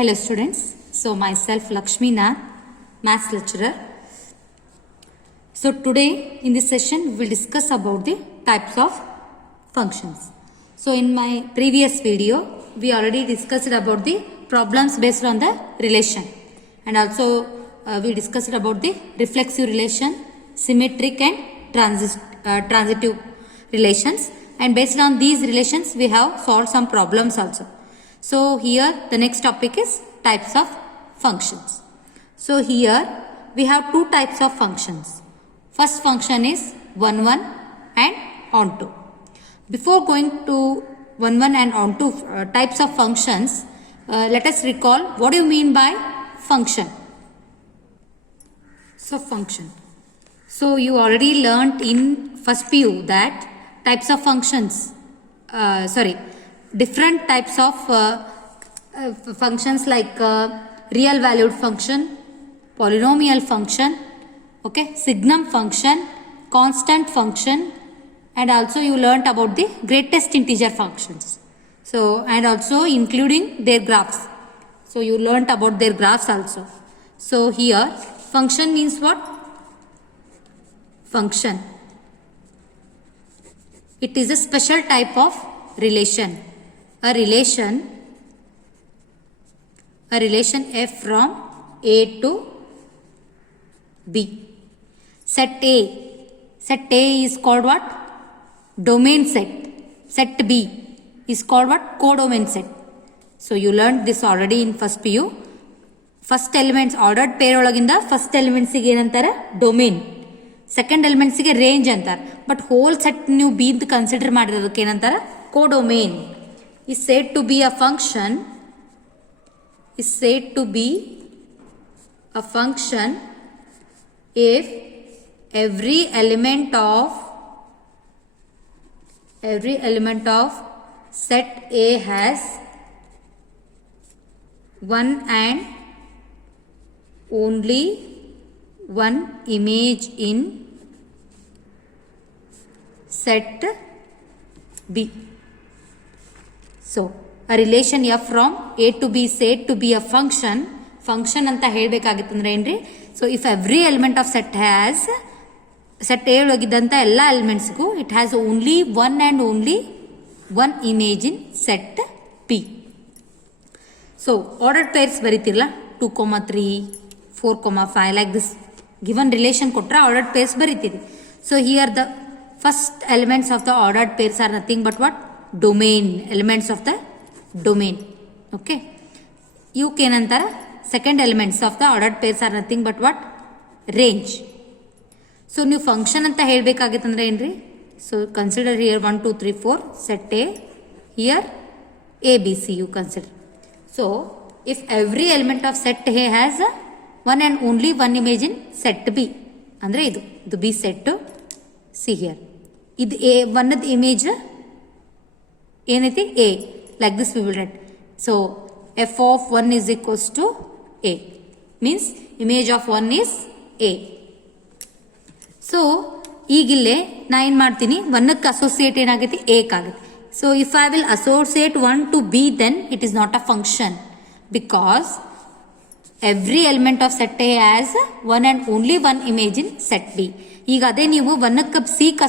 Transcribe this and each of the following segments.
Hello students, so myself Lakshmi Nath, maths lecturer. So today in this session we will discuss about the types of functions. So in my previous video we already discussed about the problems based on the relation, and also we discussed about the reflexive relation, symmetric and transitive relations, and based on these relations we have solved some problems also. So here the next topic is types of functions. So here we have two types of functions. First function is 1 1 and onto. Before going to 1 1 and onto types of functions, let us recall what do you mean by function. So function. So you already learnt in first PU that types of functions, different types of functions like real valued function, polynomial function, okay, signum function, constant function, and also you learnt about the greatest integer functions. So and also including their graphs. So you learnt about their graphs also. So here function means what? Function. It is a special type of relation. A relation f from A to B. Set A is called what? Domain set. Set B is called what? Codomain set. So you learned this already in first PU. First elements ordered pair olaginda first elements ಗೆ ಏನಂತಾರೆ? Domain. Second elements ಗೆ ರೇಂಜ್ ಅಂತಾರೆ. But hole set ನೀವು ಬಿ ಅಂತ ಕನ್ಸಿಡರ್ ಮಾಡಿರೋದಕ್ಕೆ ಏನಂತಾರೆ? ಕೋಡೊಮೇನ್. Is said to be a function if every element of set A has one and only one image in set B. So a relation f from A to B said to be a function ಅಂತ ಹೇಳಬೇಕಾಗಿತ್ತಂದ್ರೆ ಏನ್ರಿ? So if every element of set has set A ಒಳಗಿದ್ದಂಥ ಎಲ್ಲ ಎಲಿಮೆಂಟ್ಸ್ಗೂ it has only one and only one image in set P. So ordered pairs ಬರೀತಿರಲ್ಲ 2, 3, 4, 5 like this given relation ಕೊಟ್ಟರೆ ordered pairs ಬರೀತೀರಿ. So here the first elements of the ordered pairs are nothing but what? Domain. Elements of the domain. Okay, ಇವಕ್ಕೆ ಏನಂತಾರೆ? Second elements of the ordered pairs are nothing but what? Range. So ನೀವು function ಅಂತ ಹೇಳಬೇಕಾಗಿತ್ತಂದ್ರೆ ಏನ್ರಿ? So consider here 1, 2, 3, 4 set A, here A B C you consider. So if every element of set A has one and only one image in set B, ಅಂದರೆ ಇದು B set C here. ಇದು A ಒನ್ನದ image ಏನೈತಿ? A. Like this we will write. So F of 1 is equals to a means image of 1 is a. So ಈಗಿಲ್ಲೇ ನಾ ಏನು ಮಾಡ್ತೀನಿ? 1ಕ್ಕೆ ಅಸೋಸಿಯೇಟ್ ಏನಾಗೈತಿ? ಏಕಾಗೈತಿ. So if I will associate 1 to b then it is not a function because every element of set A has one and only one image in set B. ಈಗ ಅದೇ ನೀವು 1ಕ್ಕೆ ಸಿಗೆ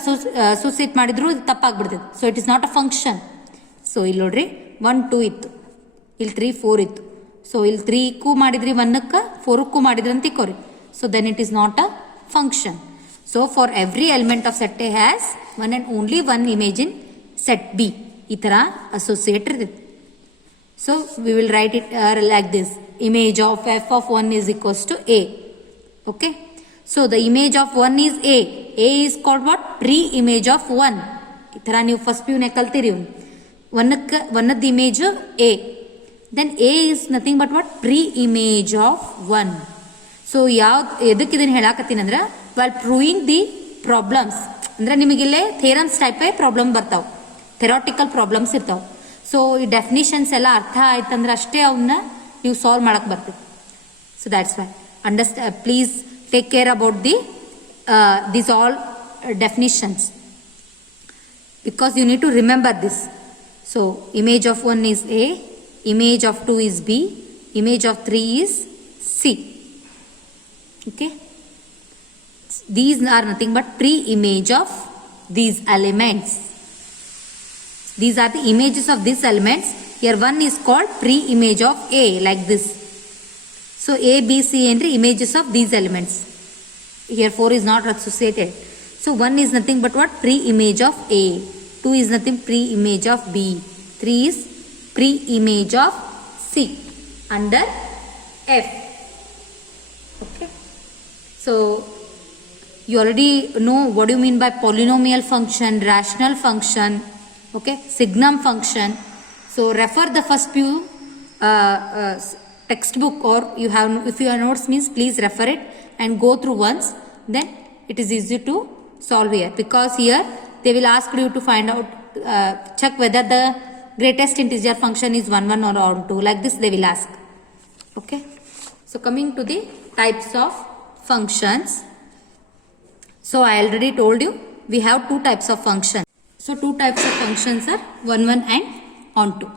ಅಸೋಸಿಯೇಟ್ ಮಾಡಿದ್ರು ತಪ್ಪಾಗ್ಬಿಡ್ತದೆ. So it is not a function. So ಇಲ್ಲಿ ನೋಡ್ರಿ 1, 2 ಇತ್ತು, ಇಲ್ಲಿ 3, 4 ಇತ್ತು. ಸೊ ಇಲ್ಲಿ 3ಕ್ಕೂ ಮಾಡಿದ್ರಿ, 1ಕ್ಕೆ 4ಕ್ಕೂ ಮಾಡಿದ್ರಿ ಅಂತ ತಿಕ್ಕೋರಿ. So then it is not a function. So for every element of set A has one and only one image in set B. ಈ ಥರ ಅಸೋಸಿಯೇಟ್ ಇರ್ತೈತಿ. So we will write it like this. image of f of 1 is equals to a. Okay, so the image of 1 is a. A is called what? Pre-image of 1. ಈ ಥರ ನೀವು first ಪ್ಯೂನೆ ಕಲ್ತೀರಿ. ಒನ್ನದ್ದು image a, then a is nothing but what? Pre-image of 1. ಸೊ ಎದಕ್ಕೆ ಇದನ್ನು ಹೇಳಾಕತ್ತೀನಿ ಅಂದ್ರೆ while proving the problems, ಅಂದ್ರೆ ನಿಮಗಿಲ್ಲೇ ಥೇರಮ್ಸ್ ಟೈಪೇ ಪ್ರಾಬ್ಲಮ್ ಬರ್ತಾವೆ, ಥೆರಾಟಿಕಲ್ ಪ್ರಾಬ್ಲಮ್ಸ್ ಇರ್ತಾವೆ. ಸೊ ಈ ಡೆಫಿನಿಷನ್ಸ್ ಎಲ್ಲ ಅರ್ಥ ಆಯ್ತಂದ್ರೆ ಅಷ್ಟೇ ಅವನ್ನ ನೀವು ಸಾಲ್ವ್ ಮಾಡಕ್ಕೆ ಬರ್ತದೆ. So that's why please take care about these all definitions because you need to remember this. So image of 1 is A, image of 2 is B, image of 3 is C. Okay, these are nothing but pre-image of these elements. These are the images of these elements. Here one is called pre-image of A, like this. So A, B, C and images of these elements. Here 4 is not associated. So 1 is nothing but what? Pre-image of A. 2 is nothing, pre-image of B. 3 is pre-image of C under F. Okay. So you already know what do you mean by polynomial function, rational function, okay, signum function. So refer the first few textbook, or you have, if you have notes means please refer it and go through once, then it is easy to solve here, because here they will ask you to find out, check whether the greatest integer function is 1 1 or on 2, like this they will ask. Okay, so coming to the types of functions. So I already told you we have two types of functions. So two types of functions are 1 1 and onto.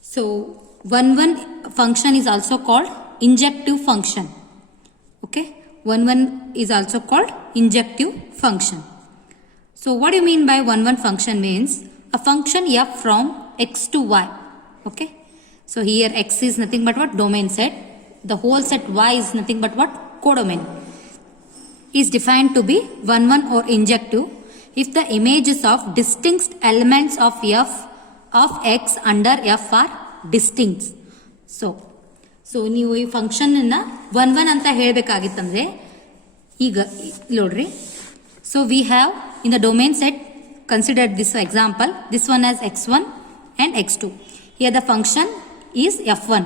So 1 1 function is also called injective function. Okay, 1 1 is also called injective function. So what do you mean by 1 1 function? Means a function f from x to y. Okay, so here x is nothing but what? Domain set. The whole set y is nothing but what? Codomain. Is defined to be 1 1 or injective if the images of distinct elements of f of x under f are distinct. So ನೀವು ಈ ಫಂಕ್ಷನ್ ಅನ್ನ 1 1 ಅಂತ ಹೇಳಬೇಕಾಗಿತ್ತಂದ್ರೆ ಈಗ ನೋಡ್ರಿ, so we have in the domain set, consider this example, this one as x1 and x2. Here the function is f1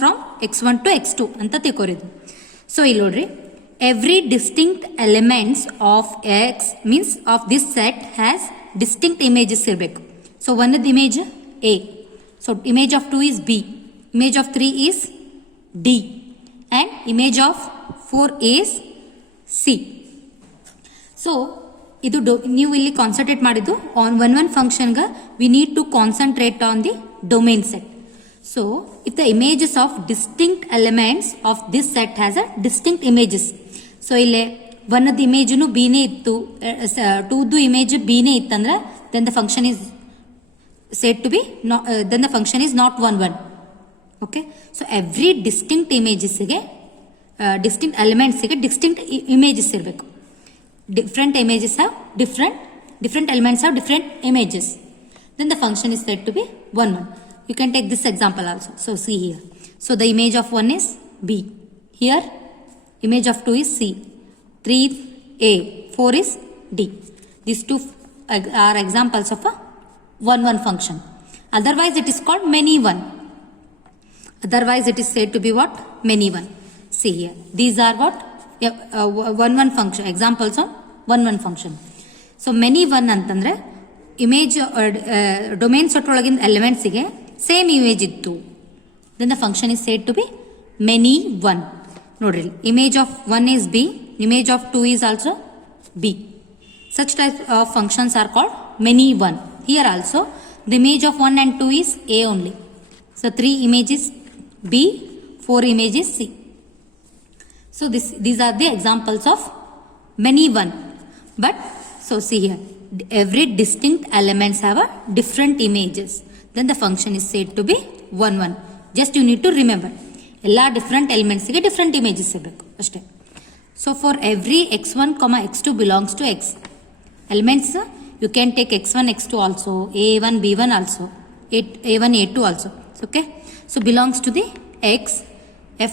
from x1 to x2 ಅಂತ ತಿಳ್ಕೊರಿದು. So ಇಲ್ಲಿ ನೋಡ್ರಿ, every distinct elements of x means of this set has distinct images ಇರಬೇಕು. So one is image A, so image of 2 is B, image of 3 is D and image of 4 is C. So ಇದು ನೀವು ಇಲ್ಲಿ concentrate ಮಾಡಿದ್ದು on 1 1 function ಗ we need to concentrate on the domain set. So if the images of distinct elements of this set has a distinct images. So ಇಲ್ಲಿ 1th image ನು B ನೇ ಇತ್ತು, 2th image B ನೇ ಇತ್ತಂದ್ರೆ then the function is said to be not, then the function is not 1 1. Okay, so every distinct images ಗೆ distinct elements ಗೆ distinct images ಇರಬೇಕು. Different images have different elements have different images, then the function is said to be 1 1. You can take this example also. So see here, so the image of 1 is B, here image of 2 is C, 3 A, 4 is D. These two are examples of a 1 1 function. Otherwise it is called many one. Otherwise it is said to be what? Many one. See here, these are what? 1 1 function, examples of 1 1 function. So many one ಅಂತಂದ್ರೆ image domain set ಒಳಗಿನ ಎಲಿಮೆಂಟ್ಸ್ ಗೆ same image ಇತ್ತು, then the function is said to be many one. ನೋಡ್ರಿ, image of 1 is B, image of 2 is also B. Such types of functions are called many one. Here also the image of 1 and 2 is A only. So 3 images B, 4 images C. So these are the examples of many one. But so see here, every distinct elements have a different images, then the function is said to be 1 1. Just you need to remember, ಎಲ್ಲ different ಎಲಿಮೆಂಟ್ಸ್ಗೆ different images ಇರಬೇಕು ಅಷ್ಟೇ. So for every x1, x2 belongs to x elements, you can take x1, x2 also, a1, b1 also, a1, a2 also. Okay, so belongs to the x,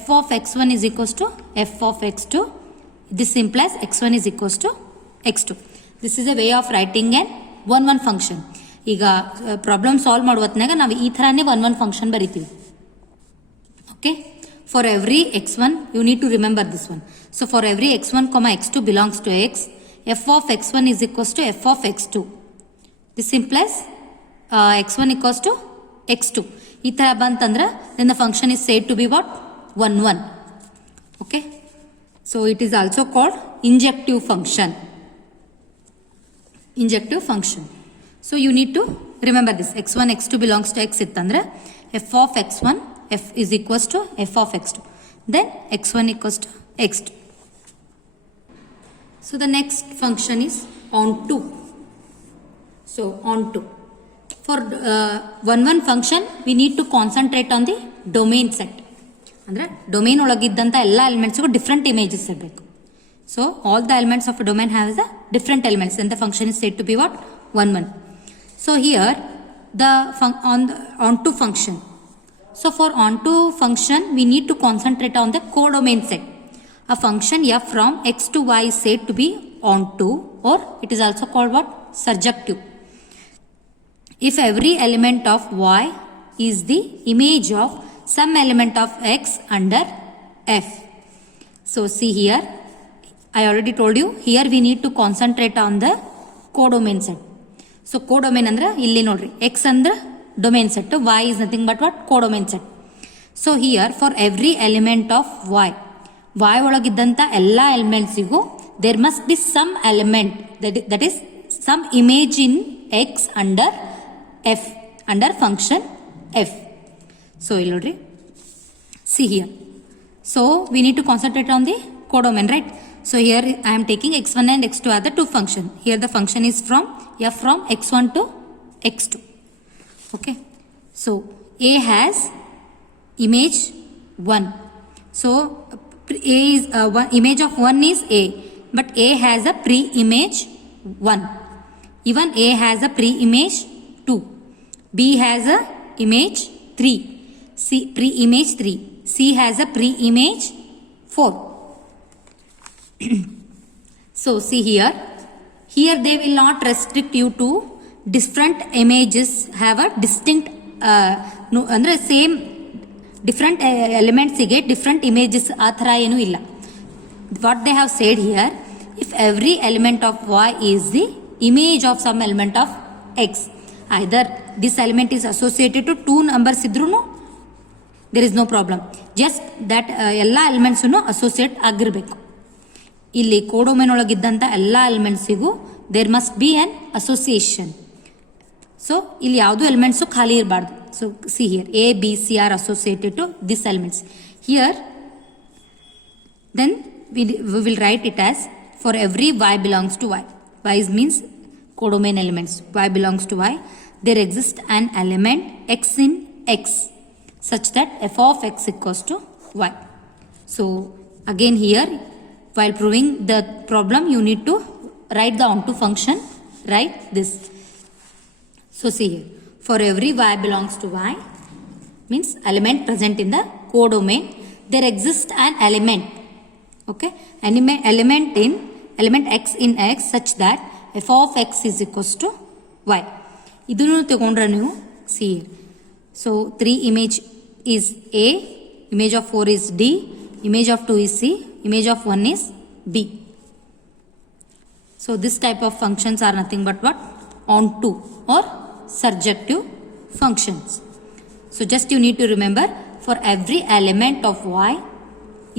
f of x1 is equals to f of x2. This implies x1 is equals to x2. This is a way of writing an 1 1 function. ಈಗ problem solve ಮಾಡುವ ಹೊತ್ನಾಗ ನಾವು ಈ ಥರನೇ 1 1 function ಬರಿತೀವಿ. Okay, for every x1 you need to remember this one. So for every x1, x2 belongs to x, f of x1 is equals to f of x2. This implies x1 equals to x2. ಈ ತರ ಬಂತಂದ್ರೆ then the function is said to be what? 1 1. Okay, so it is also called injective function. Injective function. So you need to remember this, x1, x2 belongs to x ittandre f of x1 f is equals to f of x2. Then x1 equals to x2. So the next function is onto. So onto. For one function, we need to concentrate on the domain set. ಅಂದರೆ domain ಒಳಗಿದ್ದಂಥ ಎಲ್ಲ ಎಲಿಮೆಂಟ್ಸ್ಗೂ different images ಇರಬೇಕು. So all the elements of a domain have the different elements and the function is said to be what 1 1. So here the onto function. So for onto function, we need to concentrate on the codomain set. A function f from x to y is said to be onto, or it is also called what? Surjective. If every element of y is the image of some element of x under f. So see here, I already told you, here we need to concentrate on the codomain set. So codomain ಅಂದ್ರೆ ಇಲ್ಲಿ ನೋಡ್ರಿ, x ಅಂದ್ರೆ domain set, y is nothing but what? Codomain set. So here for every element of y ಒಳಗಿದ್ದಂಥ ಎಲ್ಲ ಎಲಿಮೆಂಟ್ಸಿಗೂ there must be some element that is some image in x under f, under function f. So ಇಲ್ಲಿ ನೋಡ್ರಿ, see here. So we need to concentrate on the codomain, right? So here I am taking x1 and x2 are the two function. Here the function is from f from x1 to x2. Okay. So A has image 1. So A is image of 1 is A, but A has a pre-image 1. Even A has a pre-image 2. B has a image 3. C pre-image 3. C has a pre-image 4. So see here they will not restrict you to different images have a distinct ಅಂದ್ರೆ same different ಎಲಿಮೆಂಟ್ಸಿಗೆ different images ಆ ಥರ ಏನೂ ಇಲ್ಲ. What they have said here, if every element of Y is the image of some element of X, either this element is associated to 2 numbers ಇದ್ರೂ there is no problem, just that ಎಲ್ಲ ಎಲಿಮೆಂಟ್ಸನ್ನು associate ಆಗಿರಬೇಕು. ಇಲ್ಲಿ codomain ಒಳಗಿದ್ದಂಥ ಎಲ್ಲ ಎಲಿಮೆಂಟ್ಸಿಗೂ there must be an association. So ಇಲ್ಲಿ ಯಾವುದೂ ಎಲಿಮೆಂಟ್ಸು ಖಾಲಿ ಇರಬಾರ್ದು. So see here A B C are associated to this elements. Here then we will write it as for every y belongs to y. Y means codomain elements. Y belongs to y. There exists an element x in x such that f of x equals to y. So again here, while proving the problem, you need to write the onto function. Write this. So see here, for every y belongs to y means element present in the codomain, there exists an element. Okay, element x in x such that f of x is equals to y. ಇದನ್ನು ತಗೊಂಡ್ರೆ ನೀವು see here. So 3 image is A, image of 4 is D, image of 2 is C, image of 1 is B. So this type of functions are nothing but what? Onto or surjective functions. So just you need to remember, for every element of y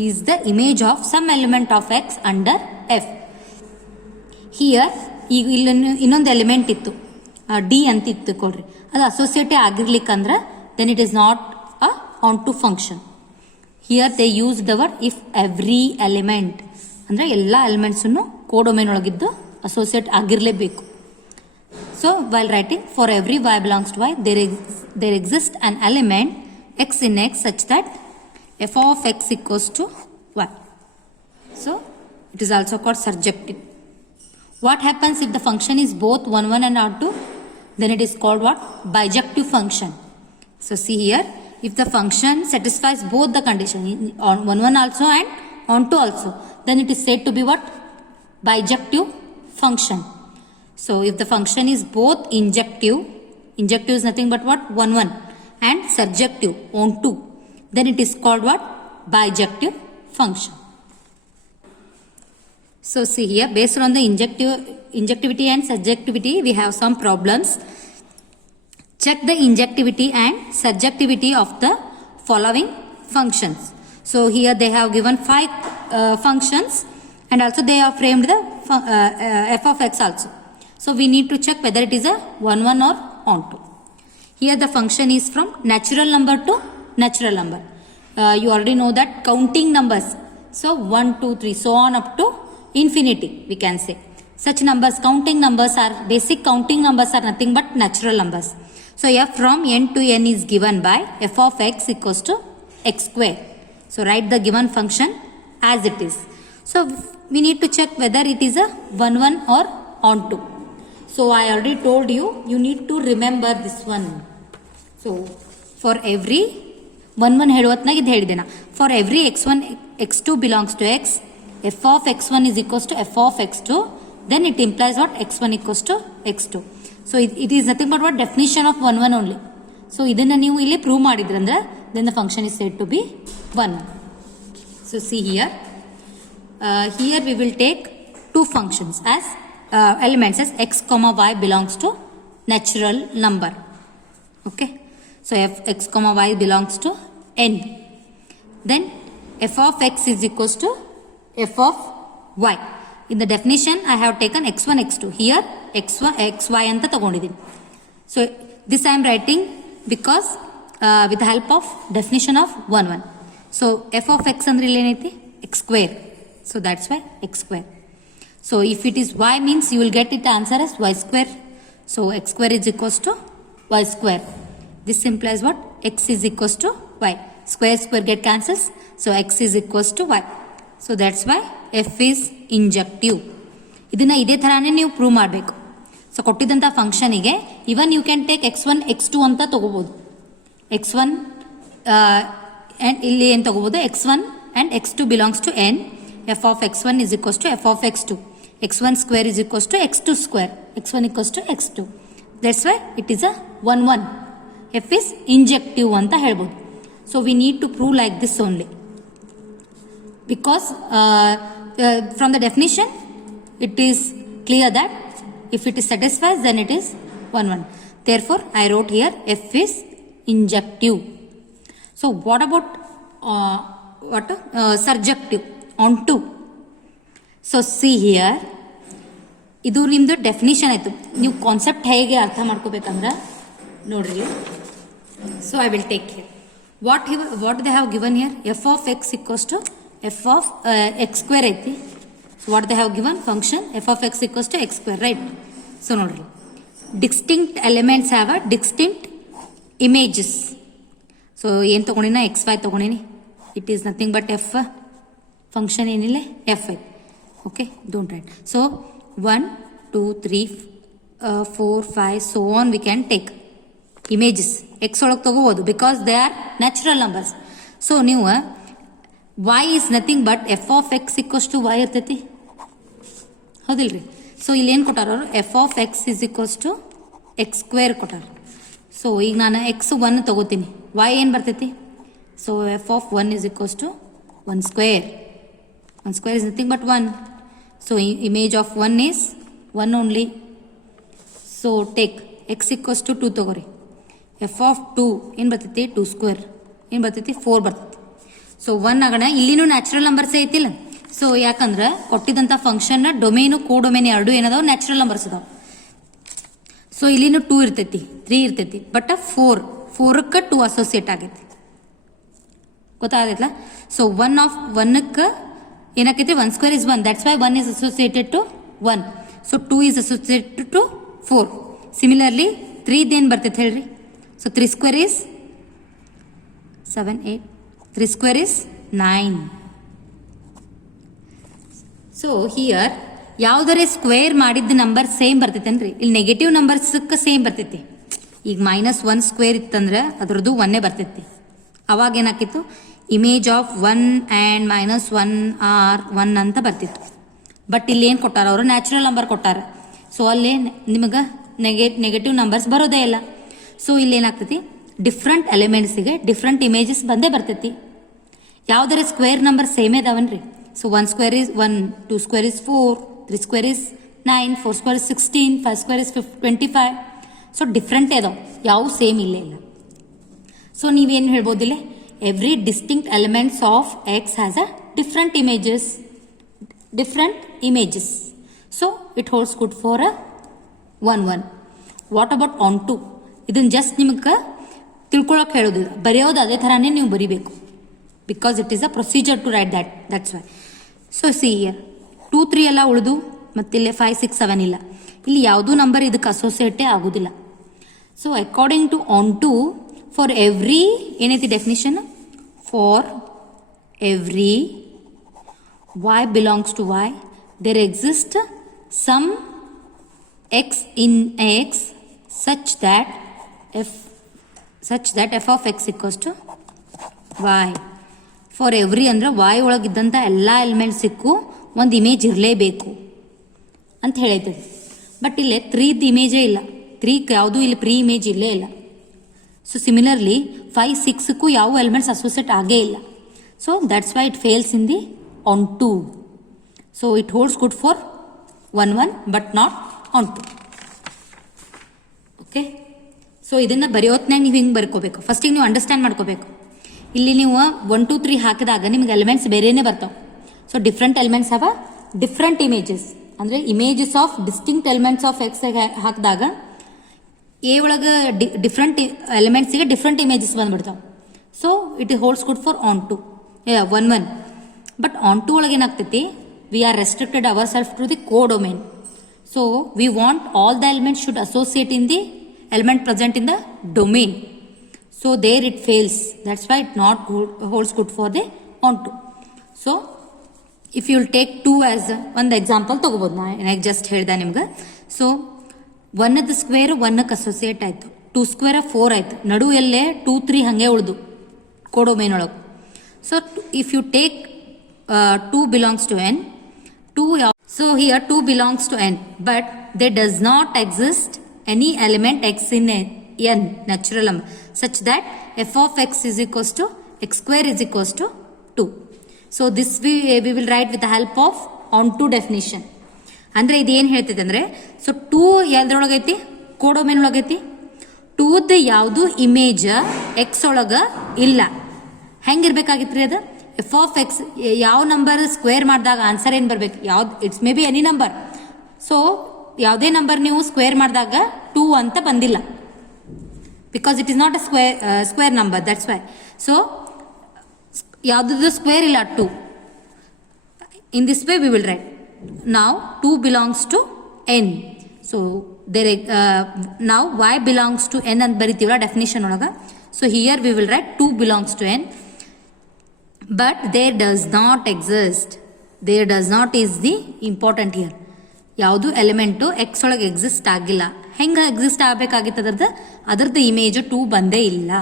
is the image of some element of x under f. Here ಈಗ ಇನ್ನೊಂದು ಎಲಿಮೆಂಟ್ ಇತ್ತು ಡಿ ಅಂತ ಇತ್ತು ಕೊಡ್ರಿ, ಅದು ಅಸೋಸಿಯೇಟೇ ಆಗಿರ್ಲಿಕ್ಕಂದ್ರೆ then it is not a onto function. Here they use the word if every element, ಅಂದರೆ ಎಲ್ಲ ಎಲಿಮೆಂಟ್ಸನ್ನು ಕೋಡೊಮೇನ್ ಒಳಗಿದ್ದು ಅಸೋಸಿಯೇಟ್ ಆಗಿರಲೇಬೇಕು. So while writing for every y belongs to y, there exists an element x in x such that f of x equals to y. So it is also called surjective. What happens if the function is both 1 1 and onto? Then it is called what? Bijective function. So see here, if the function satisfies both the condition on 1 1 also and onto also, then it is said to be what? Bijective function. So if the function is both injective is nothing but what? 1 1, and surjective onto, then it is called what? Bijective function. So see here, based on the injectivity and surjectivity, we have some problems. Check the injectivity and surjectivity of the following functions. So here they have given 5 functions, and also they have framed the f of x also. So we need to check whether it is a 1 1 or onto. Here the function is from natural number to natural number. You already know that counting numbers. So 1, 2, 3, so on up to infinity, we can say. Such numbers, counting numbers are, basic counting numbers are nothing but natural numbers. So f from n to n is given by f of x equals to x square. So write the given function as it is. So we need to check whether it is a 1, 1 or onto. So I already told you, you need to remember this one. So for every 1, 1 ಹೇಳುವತ್ನಾಗ ಇದು ಹೇಳಿದೆ ನಾ. For every x1, x2 belongs to x, f of x1 is equals to f of x2, then it implies what? x1 equals to x2. So it is nothing but what? Definition of 1, 1 only. So ಇದನ್ನ ನೀವು ಇಲ್ಲಿ ಪ್ರೂವ್ ಮಾಡಿದ್ರಂದ್ರೆ then the function is said to be 1. So see here. Here we will take two functions as elements as x comma y belongs to natural number. Okay. So f x comma y belongs to n. Then f of x is equals to f of y. In the definition I have taken x1 x2. Here x1 xy anta tagondidini. So this I am writing because with the help of definition of 1, 1. So f of x andre illi enaiti? X square. So that's why x square. So if it is y means you will get it answer as y square. So x square is equals to y square. This implies what? X is equals to y. Square square get cancels. So x is equals to y. So that's why f is injective. ಇದನ್ನ ಇದೇ ಥರಾನೇ ನೀವು ಪ್ರೂವ್ ಮಾಡಬೇಕು. ಸೊ ಕೊಟ್ಟಿದ್ದಂಥ ಫಂಕ್ಷನಿಗೆ even you can take x1 x2 ಅಂತ ತಗೋಬೋದು. x1 and ಇಲ್ಲಿ ಏನು ತಗೋಬೋದು? x1 and x2 belongs to n. f of x1 is equals to f of x2. x1 square is equals to x2 square. x1 equals to x2. That's why it is a 1, 1. f is injective ಅಂತ ಹೇಳ್ಬೋದು. So we need to prove like this only. Because from the definition, it is clear that if it is satisfies, then it is 1, 1. Therefore, I wrote here f is injective. So what about surjective? Onto. So see here, ಇದು ನಿಮ್ಮದು ಡೆಫಿನಿಷನ್ ಆಯಿತು. ನೀವು ಕಾನ್ಸೆಪ್ಟ್ ಹೇಗೆ ಅರ್ಥ ಮಾಡ್ಕೋಬೇಕಂದ್ರೆ ನೋಡ್ರಿ. So I will take here what they have given here? F of x equals to f of x square ಐತಿ. So what they have given? Function f of x equals to X square, right? So ನೋಡ್ರಿ, distinct elements have a distinct images. So ಏನು ತೊಗೊಂಡಿನ? X y ತೊಗೊಂಡಿನಿ. It is nothing but f function ಏನಿಲ್ಲ f i. Okay, don't write. So 1, 2, 3, 4, 5 so on we can take images. x ಒಳಗೆ ತಗೋಬೋದು because they are natural numbers. So ನೀವು y is nothing but f of x equals to y ಇರ್ತೈತಿ, ಹೌದಿಲ್ರಿ? ಸೊ ಇಲ್ಲಿ ಏನು ಕೊಟ್ಟಾರ ಅವರು? f of x is equals to x square ಕೊಟ್ಟಾರ. ಸೊ ಈಗ ನಾನು x 1 ತಗೋತೀನಿ, y ಏನು ಬರ್ತೈತಿ? So f of 1 is equals to 1 square. 1 square is nothing but 1. So image of 1 is 1 only. So take x equals to 2 ತಗೋರಿ. f of 2 ಏನು ಬರ್ತೈತಿ? 2 ಸ್ಕ್ವೇರ್ ಏನು ಬರ್ತೈತಿ? 4 ಬರ್ತೈತಿ. ಸೊ 1 ಆಗೋಣ. ಇಲ್ಲಿನೂ ನ್ಯಾಚುರಲ್ ನಂಬರ್ಸ್ ಐತಿಲ್ಲ. ಸೊ ಯಾಕಂದ್ರೆ ಕೊಟ್ಟಿದ್ದಂಥ ಫಂಕ್ಷನ್ನ ಡೊಮೇನು ಕೋಡೊಮೇನ್ ಎರಡು ಏನದಾವ? ನ್ಯಾಚುರಲ್ ನಂಬರ್ಸ್ ಅದಾವ. ಸೊ ಇಲ್ಲಿನೂ 2 ಇರ್ತೈತಿ, 3 ಇರ್ತೈತಿ, ಬಟ್ 4ಕ್ಕೆ 2 ಅಸೋಸಿಯೇಟ್ ಆಗೈತಿ. ಗೊತ್ತಾಗೈತಲ್ಲ? ಸೊ 1 ಆಫ್ 1ಕ್ಕೆ ಏನಾಕೈತಿ? 1 square is 1. That's why 1 is associated to 1. So 2 is associated to 4. Similarly 3 ಏನು ಬರ್ತೈತೆ ಹೇಳ್ರಿ? ಸೊ 3 square is 7, 8. 3 square is 9. So here ಯಾವುದರೆ ಸ್ಕ್ವೇರ್ ಮಾಡಿದ ನಂಬರ್ ಸೇಮ್ ಬರ್ತೈತೇನ್ರಿ? ಇಲ್ಲಿ ನೆಗೆಟಿವ್ ನಂಬರ್ಸ್ಕ್ಕೆ ಸೇಮ್ ಬರ್ತೈತಿ. ಈಗ -1 ಸ್ಕ್ವೇರ್ ಇತ್ತಂದ್ರೆ ಅದರದ್ದು 1 ಬರ್ತೈತಿ. ಅವಾಗ ಏನಾಕಿತ್ತು? ಇಮೇಜ್ ಆಫ್ 1 ಆ್ಯಂಡ್ -1 ಆರ್ 1 ಅಂತ ಬರ್ತಿತ್ತು. ಬಟ್ ಇಲ್ಲಿ ಏನು ಕೊಟ್ಟಾರ ಅವರು? ನ್ಯಾಚುರಲ್ ನಂಬರ್ ಕೊಟ್ಟಾರ. ಸೊ ಅಲ್ಲಿ ನಿಮಗೆ ನೆಗೆಟಿವ್ ನಂಬರ್ಸ್ ಬರೋದೇ ಇಲ್ಲ. ಸೊ ಇಲ್ಲಿ ಏನಾಗ್ತೈತಿ? ಡಿಫ್ರೆಂಟ್ ಎಲಿಮೆಂಟ್ಸಿಗೆ ಡಿಫ್ರೆಂಟ್ ಇಮೇಜಸ್ ಬಂದೇ ಬರ್ತೈತಿ. ಯಾವುದರ ಸ್ಕ್ವೇರ್ ನಂಬರ್ ಸೇಮ್ ಇದಾವನ್ರಿ? So 1 square is 1, 2 square is 4, 3 square is 9, 4 square is 16, 5 square is 25. So different ಇದಾವೆ, ಯಾವ ಸೇಮ್ ಇಲ್ಲೇ ಇಲ್ಲ. ಸೊ ನೀವೇನು ಹೇಳ್ಬೋದಿಲ್ಲ? Every distinct elements of x has a different images. So it holds good for a 1, 1. What about onto? ಇದನ್ನ just ನಿಮಗೆ ತಿಳ್ಕೊಳಕ್ಕೆ ಹೇಳೋದಿಲ್ಲ, ಬರೆಯೋದು ಅದೇ ಥರನೇ ನೀವು ಬರಿಬೇಕು. Because it is a procedure to write that's why. So see here 2 3 ಎಲ್ಲ ಉಳಿದು, ಮತ್ತಿಲ್ಲಿ 5 6 7 ಇಲ್ಲ, ಇಲ್ಲಿ ಯಾವುದೂ ನಂಬರ್ ಇದಕ್ಕೆ ಅಸೋಸಿಯೇಟೇ ಆಗೋದಿಲ್ಲ. So according to onto, for every ಏನೈತಿ definition, for every y belongs to y, there exists some x in x such that f of x equals to y. For every ಅಂದ್ರೆ y ಒಳಗಿದ್ದಂಥ ಎಲ್ಲ ಎಲಿಮೆಂಟ್ಸಿಗೂ ಒಂದು ಇಮೇಜ್ ಇರಲೇಬೇಕು ಅಂತ ಹೇಳೈತದೆ. ಬಟ್ ಇಲ್ಲಿ 3ದು ಇಮೇಜೇ ಇಲ್ಲ, 3 ಯಾವುದೂ ಇಲ್ಲಿ ಪ್ರೀ ಇಮೇಜ್ ಇಲ್ಲೇ ಇಲ್ಲ. ಸೊ ಸಿಮಿಲರ್ಲಿ 5 6ಕ್ಕೂ ಯಾವ ಎಲಿಮೆಂಟ್ಸ್ ಅಸೋಸಿಯೇಟ್ ಆಗೇ ಇಲ್ಲ. So that's why it fails in the onto. So it holds good for 1 1 but not onto. Okay, so ಇದನ್ನು ಬರೆಯೋತ್ನಾಗ ನೀವು ಹಿಂಗೆ ಬರ್ಕೋಬೇಕು. ಫಸ್ಟಿಗೆ ನೀವು ಅಂಡರ್ಸ್ಟ್ಯಾಂಡ್ ಮಾಡ್ಕೋಬೇಕು. ಇಲ್ಲಿ ನೀವು 1 2 3 ಹಾಕಿದಾಗ ನಿಮ್ಗೆ ಎಲಿಮೆಂಟ್ಸ್ ಬೇರೆನೇ ಬರ್ತಾವೆ. So different elements have a different images, ಅಂದರೆ images of distinct elements of X ಹಾಕಿದಾಗ ಎ ಒಳಗೆ ಡಿಫ್ರೆಂಟ್ ಎಲಿಮೆಂಟ್ಸಿಗೆ ಡಿಫ್ರೆಂಟ್ ಇಮೇಜಸ್ ಬಂದ್ಬಿಡ್ತಾವೆ. So it holds good for onto 1 1. But onto ಒಳಗೆ ಏನಾಗ್ತೈತಿ, we are restricted our self to the codomain. So we want all the elements should associate in the element present in the domain. So there it fails. That's why it not holds good for the onto. So if you will take 2 as one example ತಗೋಬಹುದು. ನಾನು ಜಸ್ಟ್ ಹೇಳ್ದೆ ನಿಮ್ಗೆ. ಸೊ 1ದ ಸ್ಕ್ವೇರ್ 1ಕ್ಕೆ ಅಸೋಸಿಯೇಟ್ ಆಯಿತು, 2 ಸ್ಕ್ವೇರ್ 4 ಆಯಿತು, ನಡು ಎಲ್ಲೇ 2 3 ಹಾಗೆ ಉಳಿದು ಕೋಡೊಮೇನ್ ಒಳಗೆ. So if you take 2 belongs to n, 2 so here 2 belongs to n, but there does not exist any element x in n natural number such that f of x is equals to x square is equals to 2. So this we will write with the help of onto definition. ಅಂದರೆ ಇದೇನು ಹೇಳ್ತೈತೆ ಅಂದರೆ, ಸೊ 2 ಎಲ್ದ್ರೊಳಗೈತಿ, ಕೋಡೊಮೇನ್ ಒಳಗೈತಿ. 2ದ ಯಾವುದು image X ಒಳಗೆ ಇಲ್ಲ. ಹೆಂಗಿರ್ಬೇಕಾಗಿತ್ತು ರೀ ಅದು? ಎಫ್ ಆಫ್ ಎಕ್ಸ್ ಯಾವ ನಂಬರ್ ಸ್ಕ್ವೇರ್ ಮಾಡಿದಾಗ ಆನ್ಸರ್ ಏನು ಬರಬೇಕು? ಯಾವ್ದು, it's may be any number. So ಯಾವುದೇ ನಂಬರ್ ನೀವು ಸ್ಕ್ವೇರ್ ಮಾಡಿದಾಗ 2 ಅಂತ ಬಂದಿಲ್ಲ, because it is not a square number, that's why. So ಯಾವುದದು ಸ್ಕ್ವೇರ್ ಇಲ್ಲ 2. In this way we will write ನಾವು 2 belongs to n. So there ನಾವು y belongs to n ಅಂತ ಬರಿತೀವಲ್ಲ ಡೆಫಿನಿಷನ್ ಒಳಗೆ. So here we will right 2 belongs to n, but there does not exist. There does not is the important here. ಯಾವುದು element X ಒಳಗೆ exist ಆಗಿಲ್ಲ. ಹೆಂಗೆ exist ಆಗಬೇಕಾಗಿತ್ತು ಅದರದ್ದು ಇಮೇಜು 2 ಬಂದೇ ಇಲ್ಲ.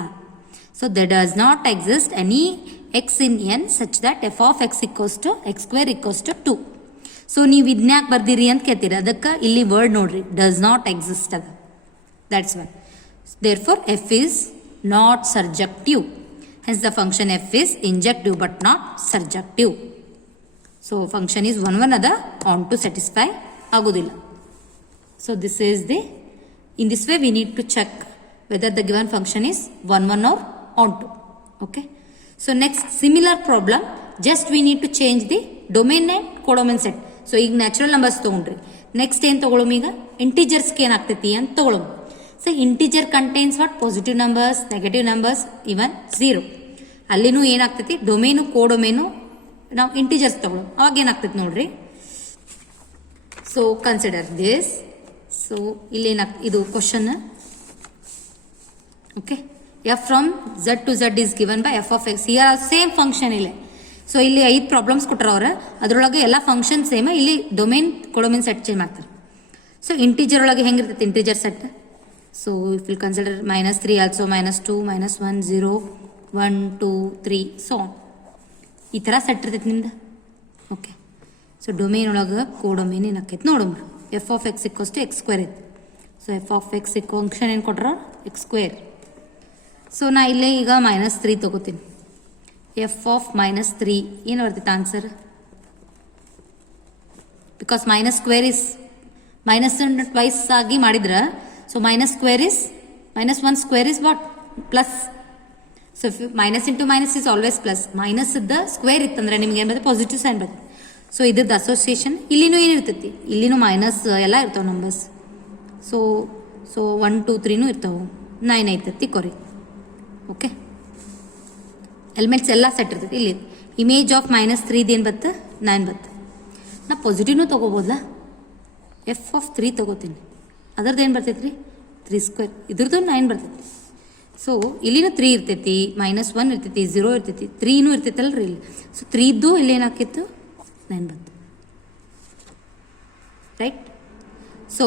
So they does not exist any X in N such that F of X equals to X square equals to 2. So ನೀವು ಇದನ್ಯಾಕೆ ಬರ್ದಿರಿ ಅಂತ ಕೇಳ್ತೀರಿ, ಅದಕ್ಕೆ ಇಲ್ಲಿ ವರ್ಡ್ ನೋಡ್ರಿ, ಡಸ್ ನಾಟ್ ಎಕ್ಸಿಸ್ಟ್ ಅದ. That's why therefore F is not surjective. Hence the function f is injective but not surjective. So function is 1 1 ಅದ, ಆನ್ ಟು ಸ್ಯಾಟಿಸ್ಫೈ ಆಗೋದಿಲ್ಲ. So this is the, in this way we need to check whether the given function is 1 1 or onto. Okay, so next similar problem, just we need to change the domain and codomain set. So ಈಗ natural numbers ತೊಗೊಂಡ್ರಿ, next ಏನು ತೊಗೊಳಮ್, ಈಗ ಇಂಟೀಜರ್ಸ್ಗೆ ಏನಾಗ್ತೈತಿ ಅಂತ ತೊಗೊಳಮ್. So integer contains what? Positive numbers, negative numbers, even 0. ಅಲ್ಲಿನೂ ಏನಾಗ್ತೈತಿ, ಡೊಮೇನು ಕೋಡೊಮೇನು ನಾವು ಇಂಟೀಜರ್ಸ್ ತೊಗೊಳಮ್. ಅವಾಗ ಏನಾಗ್ತೈತಿ ನೋಡ್ರಿ. So consider this. ಸೊ ಇಲ್ಲೇನಾಗ್ತದೆ, ಇದು question. Okay, f from Z to Z is given by f of x. Here same function ಇಲ್ಲೇ. ಸೊ ಇಲ್ಲಿ 5 ಪ್ರಾಬ್ಲಮ್ಸ್ ಕೊಟ್ಟರವ್ರೆ, ಅದರೊಳಗೆ ಎಲ್ಲ ಫಂಕ್ಷನ್ ಸೇಮ್. ಇಲ್ಲಿ ಡೊಮೇನ್ ಕೋಡೊಮೇನ್ ಸೆಟ್ ಚೇಂಜ್ ಮಾಡ್ತಾರೆ. ಸೊ ಇಂಟೀಜರ್ ಒಳಗೆ ಹೆಂಗಿರ್ತೈತೆ integer set? So if will consider -3 also, -2 -1 0 1 2 3 so ಈ ಥರ ಸೆಟ್ ಇರ್ತೈತೆ ನಿಮ್ದು. ಓಕೆ, ಸೊ ಡೊಮೇನ್ ಒಳಗೆ ಕೋಡೊಮೇನ್ ಏನಾಕೈತೆ ನೋಡೋಣ. F of X equals to X square ಐತೆ. So F of x function ಏನು ಕೊಟ್ರ? X square. ಸೊ ನಾ ಇಲ್ಲೇ ಈಗ -3 ತೊಗೋತೀನಿ. ಎಫ್ ಆಫ್ -3 ಏನು ಬರ್ತೈತೆ answer? Because minus square is minus twice ಆಗಿ ಮಾಡಿದ್ರೆ, so minus square is -1 square is what? Plus. So minus into minus is always plus. Minus the square ಇತ್ತಂದ್ರೆ ನಿಮ್ಗೆ ಏನು ಬರುತ್ತೆ? ಪಾಸಿಟಿವ್ ಸೈನ್ ಬರುತ್ತೆ. ಸೊ ಇದ್ರದ್ದು ಅಸೋಸಿಯೇಷನ್ ಇಲ್ಲಿನೂ ಏನಿರ್ತೈತಿ, ಇಲ್ಲಿನೂ ಮೈನಸ್ ಎಲ್ಲ ಇರ್ತಾವೆ ನಂಬರ್ಸ್. ಸೊ 1 2 3 ಇರ್ತಾವೆ, 9 ಐತತಿ ಕೊರಿ. ಓಕೆ, ಎಲಿಮೆಂಟ್ಸ್ ಎಲ್ಲ ಸೆಟ್ ಇರ್ತೈತಿ. ಇಲ್ಲಿ ಇಮೇಜ್ ಆಫ್ -3 ಏನು ಬತ್ತು? 9 ಬತ್ತು. ನಾ ಪಾಸಿಟಿವ್ನು ತೊಗೋಬೋದಲ್ಲ, f(3) ತೊಗೋತೀನಿ. ಅದರದ್ದು ಏನು ಬರ್ತೈತಿ ರೀ? 3². ಇದ್ರದ್ದು 9 ಬರ್ತೈತಿ. ಸೊ ಇಲ್ಲಿನೂ 3 ಇರ್ತೈತಿ, -1 ಇರ್ತೈತಿ, 0 ಇರ್ತೈತಿ, 3ನೂ ಇರ್ತೈತಲ್ಲ ರೀ ಇಲ್ಲಿ. ಸೊ 3ದ್ದು ಇಲ್ಲಿ ಏನಾಕಿತ್ತು? 9 ಬಂತು. ರೈಟ್. ಸೊ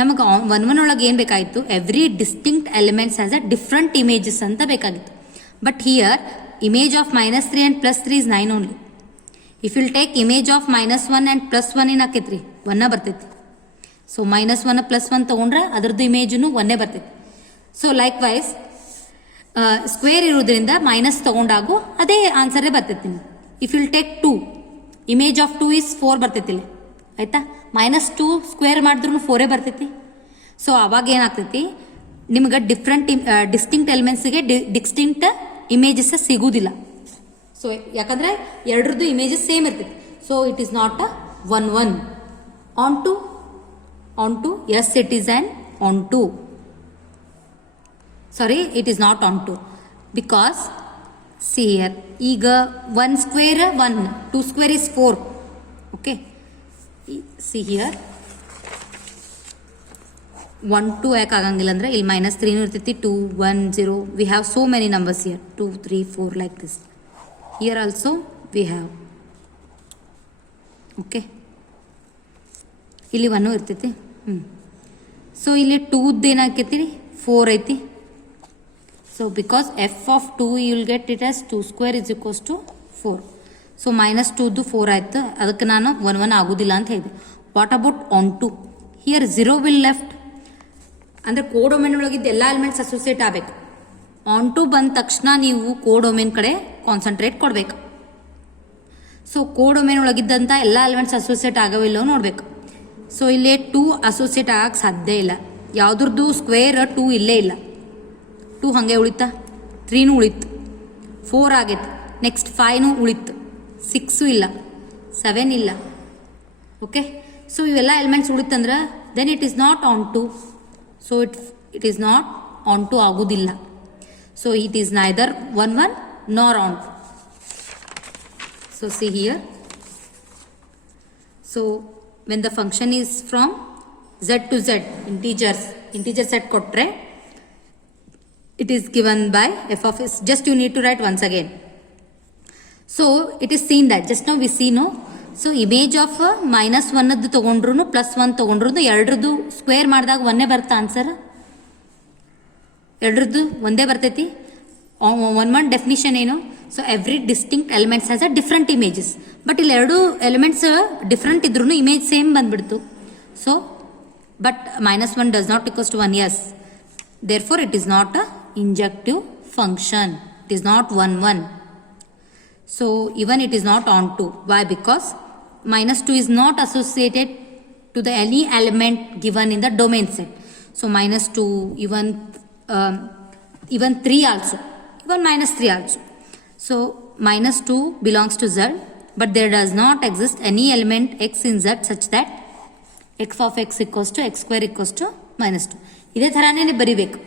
ನಮಗೆ 1 ಒಳಗೆ ಏನು ಬೇಕಾಗಿತ್ತು? Every distinct elements has a different images ಅಂತ ಬೇಕಾಗಿತ್ತು. ಬಟ್ ಹಿಯರ್ image of -3 and +3 is 9 only. If you will take image of -1 and +1 ಏನು ಆಕೈತ್ರಿ? 1 ಬರ್ತೈತಿ. ಸೊ -1 +1 ತೊಗೊಂಡ್ರೆ ಅದರದ್ದು ಇಮೇಜನ್ನು 1 ಬರ್ತೈತಿ. ಸೊ ಲೈಕ್ ವೈಸ್ ಸ್ಕ್ವೇರ್ ಇರೋದ್ರಿಂದ ಮೈನಸ್ ತೊಗೊಂಡಾಗು ಅದೇ ಆನ್ಸರೇ ಬರ್ತೈತಿ. If will take 2, image of 2 is 4 ಬರ್ತೈತಿ ಇಲ್ಲಿ, ಆಯ್ತಾ? -2 ಸ್ಕ್ವೇರ್ ಮಾಡಿದ್ರು 4 ಬರ್ತೈತಿ. ಸೊ ಅವಾಗ ಏನಾಗ್ತೈತಿ? ನಿಮ್ಗೆ ಡಿಸ್ಟಿಂಕ್ಟ್ ಎಲಿಮೆಂಟ್ಸಿಗೆ ಡಿಸ್ಟಿಂಕ್ಟ್ ಇಮೇಜಸ್ ಸಿಗುವುದಿಲ್ಲ. ಸೊ ಯಾಕಂದ್ರೆ ಎರಡರದ್ದು ಇಮೇಜಸ್ ಸೇಮ್ ಇರ್ತೈತಿ. So it is not a 1 on 2. Yes, it is an on 2. Sorry, it is not on 2 because see here, ಈಗ 1 square 1, 2 square is 4. Okay, see here 1 2 ಯಾಕೆ ಆಗಂಗಿಲ್ಲ ಅಂದ್ರೆ ಇಲ್ಲಿ -3 ಇರ್ತೈತಿ, 2 1 0. we have so many numbers here, 2 3 4 like this. Here also we have. Okay, ಇಲ್ಲಿ 1 ಇರ್ತೈತಿ. ಸೊ ಇಲ್ಲಿ 2ದ್ದು ಏನಾಕೈತಿ? 4 ಐತಿ. So because f(2) you will get it as 2² is equals to 4. ಸೊ -2ದ್ದು 4 ಆಯ್ತು. ಅದಕ್ಕೆ ನಾನು 1 1 ಆಗೋದಿಲ್ಲ ಅಂತ ಹೇಳಿದೆ. What about on 2? ಹಿಯರ್ 0 ವಿಲ್ ಲೆಫ್ಟ್. ಅಂದರೆ ಕೋಡೊಮೇನ್ ಒಳಗಿದ್ದ ಎಲ್ಲ ಎಲಿಮೆಂಟ್ಸ್ ಅಸೋಸಿಯೇಟ್ ಆಗಬೇಕು. ಆನ್ 2 ಬಂದ ತಕ್ಷಣ ನೀವು ಕೋಡೊಮೇನ್ ಕಡೆ ಕಾನ್ಸಂಟ್ರೇಟ್ ಕೊಡಬೇಕು. ಸೊ ಕೋಡೊಮೇನ್ ಒಳಗಿದ್ದಂಥ ಎಲ್ಲ ಎಲಿಮೆಂಟ್ಸ್ ಅಸೋಸಿಯೇಟ್ ಆಗವಿಲ್ಲೋ ನೋಡಬೇಕು. ಸೊ ಇಲ್ಲಿ 2 ಅಸೋಸಿಯೇಟ್ ಆಗಕ್ಕೆ ಸಾಧ್ಯ ಇಲ್ಲ. ಯಾವುದ್ರದ್ದು ಸ್ಕ್ವೇರ್ 2 ಇಲ್ಲೇ ಇಲ್ಲ. 2 ಹಾಗೆ ಉಳಿತಾ, 3ನೂ ಉಳಿತು, 4 ಆಗೈತೆ, ನೆಕ್ಸ್ಟ್ 5ನೂ ಉಳಿತು, 6 ಇಲ್ಲ, 7 ಇಲ್ಲ. ಓಕೆ, ಸೊ ಇವೆಲ್ಲ ಎಲಿಮೆಂಟ್ಸ್ ಉಳಿತಂದ್ರೆ then it is not on 2. So it is not on 2 ಆಗೋದಿಲ್ಲ. So it is neither 1 1 nor on 2. So see here. So when the function is from z to z, integer set ಕೊಟ್ರೆ it is given by f of s. Just you need to write once again. So it is seen that just now we see, no? So image of -1 ತಗೊಂಡ್ರು +1 ತಗೊಂಡ್ರು ಎರಡರದ್ದು ಸ್ಕ್ವೇರ್ ಮಾಡಿದಾಗ 1 ಬರ್ತಾ ಆನ್ಸರ್. ಎರಡರದ್ದು ಒಂದೇ ಬರ್ತೈತಿ. 1 definition ಏನು? So every distinct elements has a different images. But ಇಲ್ಲಿ ಎರಡು ಎಲಿಮೆಂಟ್ಸ್ ಡಿಫ್ರೆಂಟ್ ಇದ್ರೂ ಇಮೇಜ್ ಸೇಮ್ ಬಂದ್ಬಿಡ್ತು. So but -1 does not equals to 1. Yes, therefore it is not a injective function. It is not 1 1. So even it is not on 2. Why? Because -2 is not associated to the any element given in the domain set. So -2, even 3 also, even -3 also. So -2 belongs to z, but there does not exist any element x in z such that x of x equals to x² equals to -2. ಇದೇ ಥರನೇ ಬರಿಬೇಕು.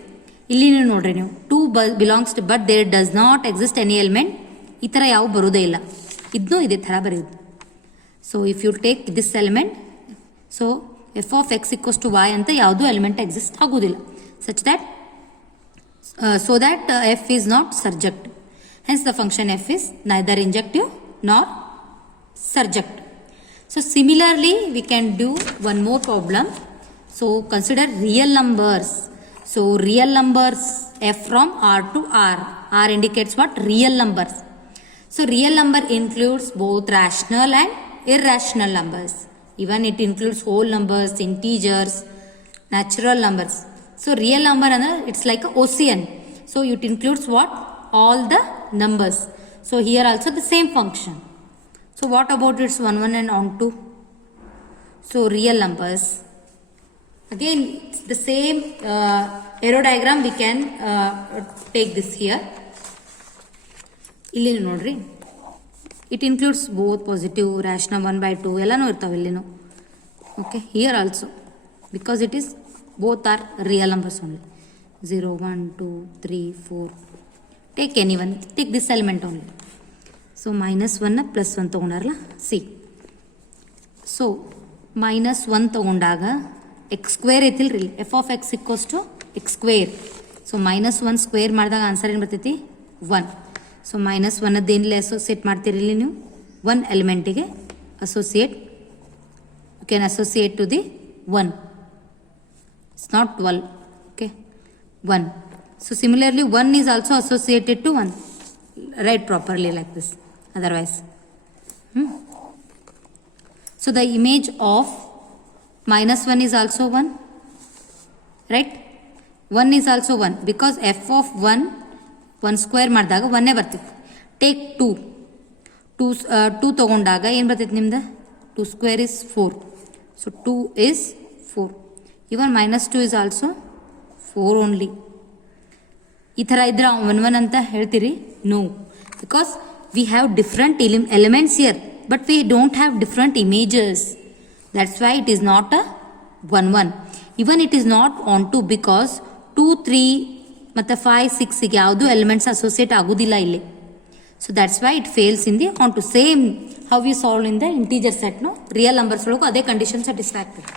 ಇಲ್ಲಿ ನೀವು ನೋಡ್ರಿ, ನೀವು 2 belongs to but there does not exist any element, ಈ ಥರ ಯಾವ ಬರೋದೇ ಇಲ್ಲ. ಇದನ್ನೂ ಇದೇ ಥರ ಬರೆಯೋದು. So if you take this element, so F of X equals to Y ಅಂತ ಯಾವುದೂ ಎಲಿಮೆಂಟ್ ಎಕ್ಸಿಸ್ಟ್ ಆಗೋದಿಲ್ಲ. Such that so that f is not surjective. Hence the function f is neither injective nor surjective. So similarly we can do one more problem. So consider real numbers. So real numbers f from r to r. R indicates what? Real numbers. So real number includes both rational and irrational numbers. Even it includes whole numbers, integers, natural numbers. So real number it's like an ocean. So it includes what? All the numbers. So here also the same function. So what about its 1 1 and on 2? So real numbers. Again it's the same arrow diagram. We can take this here. ಇಲ್ಲಿ ನೋಡ್ರಿ, it includes both positive, rational 1/2 ಎಲ್ಲಾನು ಇರ್ತಾವೆ ಇಲ್ಲಿನೂ. Okay, here also because it is both are real numbers only. 0 1 2 3 4 Take any one. Take this element only. So minus 1 plus 1 ತಗೊಂಡಾರಲ್ಲ see. So minus 1 ತಗೊಂಡಾಗ x square ಐತಿಲ್ರಿ f of X equals to X square. So minus 1 square ಮಾಡಿದಾಗ answer ಏನು ಬರ್ತೈತಿ 1. So minus 1 ಏನಿಲ್ಲ ಅಸೋಸಿಯೇಟ್ ಮಾಡ್ತೀರಿ ಇಲ್ಲಿ ನೀವು 1 ಎಲಿಮೆಂಟಿಗೆ associate. You can associate to the 1. It's not 12. Okay 1. So similarly 1 is also associated to 1. Write properly like this. Otherwise. So the image of minus 1 is also 1. Right? 1 is also 1 because f of 1 square ಮಾಡಿದಾಗ 1 ಬರ್ತಿತ್ತು. Take 2. 2 ತಗೊಂಡಾಗ ಏನು ಬರ್ತೈತೆ ನಿಮ್ದು 2 square is 4. So 2 is 4. Even minus 2 is also 4 only. ಈ ಥರ ಇದ್ರೆ 1 1 ಅಂತ ಹೇಳ್ತೀರಿ no, because we have different elements here but we don't have different images. That's why it is not a 1 1. Even it is not onto because 2 3 ಮತ್ತು 5 6ಗೆ ಯಾವುದೂ elements associate ಆಗೋದಿಲ್ಲ ಇಲ್ಲಿ. So that's why it fails in the onto same how we solve in the integer ಸೆಟ್ನು real numbers ಒಳಗೂ ಅದೇ condition satisfy ಆಗ್ತದೆ.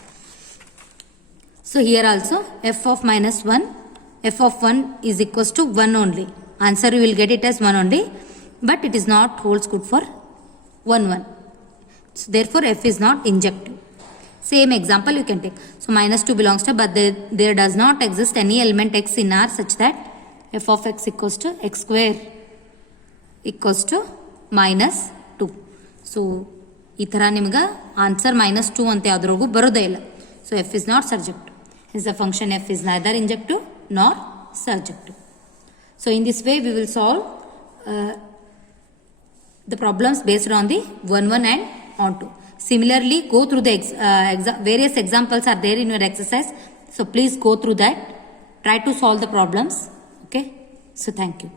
So here also f of minus 1 f of 1 is equals to 1 only. Answer you will get it as 1 only, but it is not holds good for 1 1. So therefore f is not injective. Same example you can take. So minus 2 belongs to, but there does not exist any element x in R such that f of x equals to x square equals to minus 2. So ಈ ಥರ ನಿಮ್ಗೆ answer minus 2 ಅಂತ ಯಾವುದ್ರಾಗೂ ಬರೋದೇ ಇಲ್ಲ. So f is not surjective. Hence the function f is neither injective nor surjective. So in this way we will solve the problems based on the 1 1 and on 2. Similarly go through the various examples are there in your exercise. So please go through that. Try to solve the problems. Okay. So thank you.